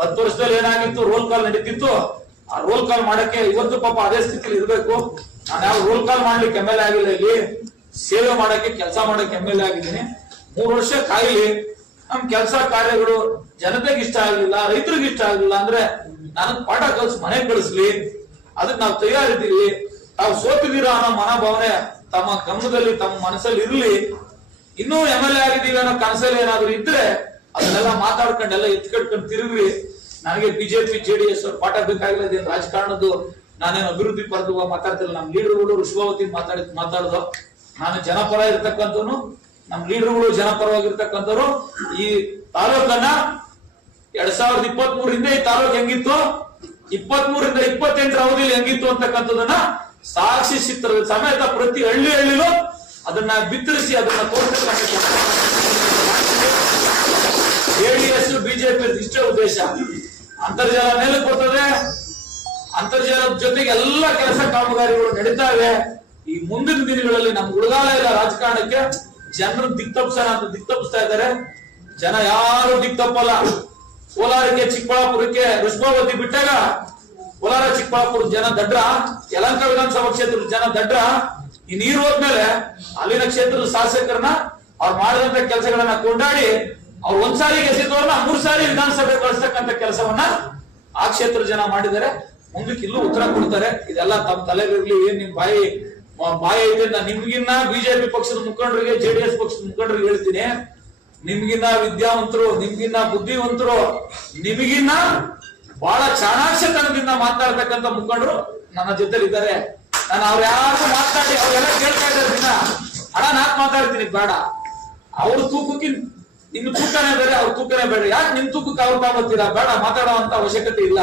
ಹತ್ತು ವರ್ಷದಲ್ಲಿ ಏನಾಗಿತ್ತು? ರೋಲ್ ಕಾಲ್ ನಡೀತಿತ್ತು. ಆ ರೋಲ್ ಕಾಲ್ ಮಾಡಕ್ಕೆ ಇವತ್ತು ಪಾಪ ಅದೇ ಸ್ಥಿತಿಲಿ ಇರ್ಬೇಕು. ನಾನು ಯಾವ ರೋಲ್ ಕಾಲ್ ಮಾಡ್ಲಿಕ್ಕೆ ಎಂ ಎಲ್ ಎ ಆಗಿಲ್ಲ ಇಲ್ಲಿ. ಸೇವೆ ಮಾಡಕ್ಕೆ, ಕೆಲಸ ಮಾಡಕ್ಕೆ ಎಂ ಎಲ್ ಎ ಆಗಿದ್ದೀನಿ. ಮೂರು ವರ್ಷ ಕಾಯಿಲಿ. ನಮ್ ಕೆಲಸ ಕಾರ್ಯಗಳು ಜನತೆಗೆ ಇಷ್ಟ ಆಗ್ಲಿಲ್ಲ, ರೈತರಿಗೆ ಇಷ್ಟ ಆಗ್ಲಿಲ್ಲ ಅಂದ್ರೆ ನನಗ್ ಪಾಠ ಕಲ್ಸಿ ಮನೆ ಕಳಿಸ್ಲಿ. ಅದಕ್ಕೆ ನಾವು ತಯಾರಿದ್ದೀವಿ. ತಾವು ಸೋತಿದ್ದೀರಾ ಅನ್ನೋ ಮನೋಭಾವನೆ ತಮ್ಮ ಗಮನದಲ್ಲಿ, ತಮ್ಮ ಮನಸ್ಸಲ್ಲಿ ಇರ್ಲಿ. ಇನ್ನೂ ಎಂ ಎಲ್ ಎ ಆಗಿದ್ದೀವಿ ಅನ್ನೋ ಕನಸಲ್ಲಿ ಏನಾದ್ರು ಇದ್ರೆ ಅದನ್ನೆಲ್ಲ ಮಾತಾಡ್ಕೊಂಡೆಲ್ಲ ಎತ್ಕಟ್ಕೊಂಡು ತಿರುಗ್ರಿ. ನನಗೆ ಬಿಜೆಪಿ, ಜೆಡಿಎಸ್ ಅವ್ರ ಪಾಠ ಬೇಕಾಗಿಲ್ಲ ರಾಜಕಾರಣದ್ದು? ನಾನೇನು ಅಭಿವೃದ್ಧಿ ಪರದು ಮಾತಾಡ್ತಿಲ್ಲ. ನಮ್ಮ ಲೀಡರ್ಗಳು ಋಷಭಾವತಿ ಮಾತಾಡಿ ಮಾತಾಡ್ದು. ನಾನು ಜನಪರ ಇರ್ತಕ್ಕಂಥವ್ನು. ನಮ್ ಲೀಡರ್ಗಳು ಜನಪರವಾಗಿರ್ತಕ್ಕಂಥವ್ರು. ಈ ತಾಲೂಕನ್ನ ಎರಡ್ ಸಾವಿರದ ಇಪ್ಪತ್ತ್ ಮೂರಿಂದ ಈ ತಾಲೂಕು ಹೆಂಗಿತ್ತು? ಇಪ್ಪತ್ತ್ ಮೂರಿಂದ ಇಪ್ಪತ್ತೆಂಟರ ಅವಧಿಯಲ್ಲಿ ಹೆಂಗಿತ್ತು ಅಂತಕ್ಕಂಥದನ್ನ ಸಾಕ್ಷಿ ಚಿತ್ರದ ಸಮೇತ ಪ್ರತಿ ಹಳ್ಳಿ ಹಳ್ಳಿಲೂ ಅದನ್ನ ಬಿತ್ತರಿಸಿ ಅದನ್ನ ಜೆಡಿಎಸ್ ಬಿಜೆಪಿ ಇಷ್ಟೇ ಉದ್ದೇಶ. ಅಂತರ್ಜಾಲ ಮೇಲಕ್ಕೆ ಬರ್ತದೆ. ಅಂತರ್ಜಾಲದ ಜೊತೆಗೆ ಎಲ್ಲ ಕೆಲಸ ಕಾಮಗಾರಿಗಳು ನಡೀತಾ ಇವೆ. ಈ ಮುಂದಿನ ದಿನಗಳಲ್ಲಿ ನಮ್ಗೆ ಉಳಿಗಾಲ ಇಲ್ಲ ರಾಜಕಾರಣಕ್ಕೆ ಜನರು ದಿಕ್ತಪ್ಸನ ಅಂತ ದಿಕ್ತಪ್ಸ್ತಾ ಇದ್ದಾರೆ. ಜನ ಯಾರು ದಿಕ್ತಪ್ಪಲ್ಲ ಕೋಲಾರಕ್ಕೆ ಚಿಕ್ಕಬಳ್ಳಾಪುರಕ್ಕೆ ರುಷ್ಮಾವತಿ ಬಿಟ್ಟಾಗ ಕೋಲಾರ, ಚಿಕ್ಕಬಳ್ಳಾಪುರ ಜನ ದಡ್ರ. ಯಲಂಕ ವಿಧಾನಸಭಾ ಕ್ಷೇತ್ರದ ಜನ ದಡ್ರ. ಈ ನೀರು ಹೋದ್ಮೇಲೆ ಅಲ್ಲಿನ ಕ್ಷೇತ್ರದ ಶಾಸಕರನ್ನ ಅವ್ರು ಮಾಡಿದಂತ ಕೆಲಸಗಳನ್ನ ಕೊಂಡಾಡಿ ಅವ್ರು ಒಂದ್ಸಾರಿ ಗೆಸಿದವ್ರನ್ನ ಮೂರ್ ಸಾರಿ ವಿಧಾನಸಭೆ ಕಳಿಸ್ತಕ್ಕಂತ ಕೆಲಸವನ್ನ ಆ ಕ್ಷೇತ್ರ ಜನ ಮಾಡಿದ್ದಾರೆ. ಮುಂದಕ್ಕೆ ಇಲ್ಲೂ ಉತ್ತರ ಕೊಡ್ತಾರೆ. ಇದೆಲ್ಲ ತಮ್ಮ ತಲೆಗಿರ್ಲಿ, ಏನ್ ನಿಮ್ ಬಾಯಿ ಬಾಯಿ ಐತೆ ನಾನು ನಿಮ್ಗಿನ್ನ ಬಿಜೆಪಿ ಪಕ್ಷದ ಮುಖಂಡರಿಗೆ, ಜೆಡಿಎಸ್ ಪಕ್ಷದ ಮುಖಂಡರಿಗೆ ಹೇಳ್ತೀನಿ. ನಿಮ್ಗಿನ್ನ ವಿದ್ಯಾವಂತರು, ನಿಮ್ಗಿನ್ನ ಬುದ್ಧಿವಂತರು, ನಿಮಗಿನ್ನ ಬಹಳ ಚಾಣಾಕ್ಷತನದಿಂದ ಮಾತಾಡ್ತಕ್ಕಂಥ ಮುಖಂಡರು ನನ್ನ ಜೊತೆಲಿ ಇದ್ದಾರೆ ನಾನು ಅವ್ರು ಯಾರು ಮಾತಾಡಿ, ಅವ್ರೆಲ್ಲ ಕೇಳ್ತಾ ಇದ್ದಾರೆ ದಿನ. ಹಣ ನಾಕ್ ಮಾತಾಡ್ತೀನಿ, ಬೇಡ. ಅವ್ರ ತೂಕಕ್ಕೆ ನಿನ್ನ ತೂಕನೇ ಬೇರೆ, ಅವ್ರ ತೂಕನೇ ಬೇಡ ಯಾಕೆ ನಿಮ್ ತೂಕಕ್ಕೆ ಅವ್ರು ತಗೋತೀರಾ ಬೇಡ, ಮಾತಾಡೋ ಅಂತ ಅವಶ್ಯಕತೆ ಇಲ್ಲ.